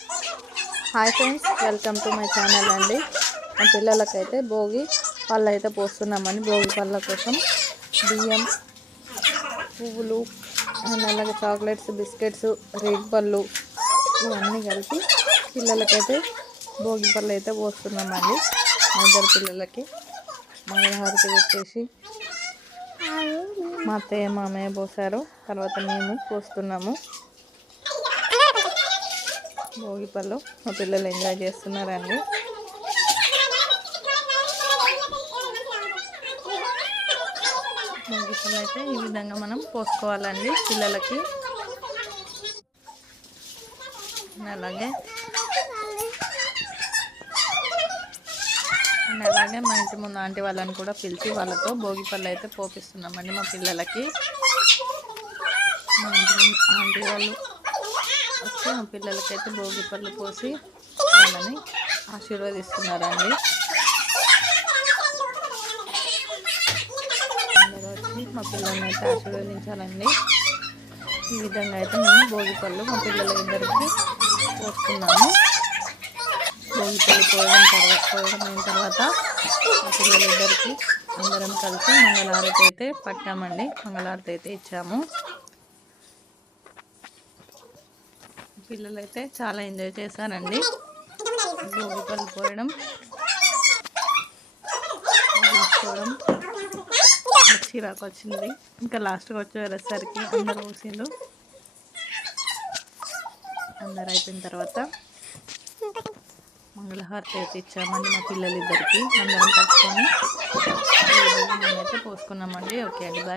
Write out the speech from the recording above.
Hi friends welcome to my channel అండి. మా పిల్లలకైతే భోగి పళ్ళు అయితే పోస్తున్నామని భోగి పళ్ళ కోసం. బియ్యం పువ్వులు అండ్ అలాగే చాక్లెట్స్ బిస్కెట్స్ రేగ్ పళ్ళు ఇవన్నీ కలిపి పిల్లలకైతే భోగి పళ్ళు అయితే పోస్తున్నామండి. మా ఇద్దరు పిల్లలకి మంగళహారతి పెట్టేసి మా అత్తయ్య మామయ్య పోసారు తర్వాత మేము పోస్తున్నాము. భోగి పళ్ళు. మా పిల్లలు ఎంజాయ్ చేస్తున్నారండి. భోగి పళ్ళు అయితే ఈ విధంగా మనం పోసుకోవాలండి పిల్లలకి. అలాగే అలాగే మా ఇంటి ముందు ఆంటీ వాళ్ళని కూడా పిలిచి వాళ్ళతో భోగి పళ్ళు అయితే పోపిస్తున్నామండి మా పిల్లలకి. మా ఇంటి ముందు ఆంటీ వాళ్ళు వచ్చి మా పిల్లలకైతే భోగి పళ్ళు పోసి వాళ్ళని ఆశీర్వదిస్తున్నారండి. అందరూ వచ్చి మా పిల్లల్ని అయితే ఆశీర్వదించాలండి. ఈ విధంగా అయితే మేము భోగి పళ్ళు మా పిల్లల ఇద్దరికి పోస్తున్నాము. భోగి పళ్ళు పోయడం తర్వాత పోయడం అయిన తర్వాత మా పిల్లలిద్దరికి అందరం కలిసి మంగళారతి అయితే పట్టామండి. మంగళారతి అయితే ఇచ్చాము. పిల్లలు అయితే చాలా ఎంజాయ్ చేశారండి. పళ్ళు పోయడం. చిరాకు వచ్చింది. ఇంకా లాస్ట్గా వచ్చేసరికి అందరు ఊసిండు అందరు అయిపోయిన తర్వాత మంగళహారతి అయితే ఇచ్చామండి మా పిల్లలిద్దరికి. అందరం విధంగా మేమైతే పోసుకున్నామండి. ఓకే అండి బాయ్.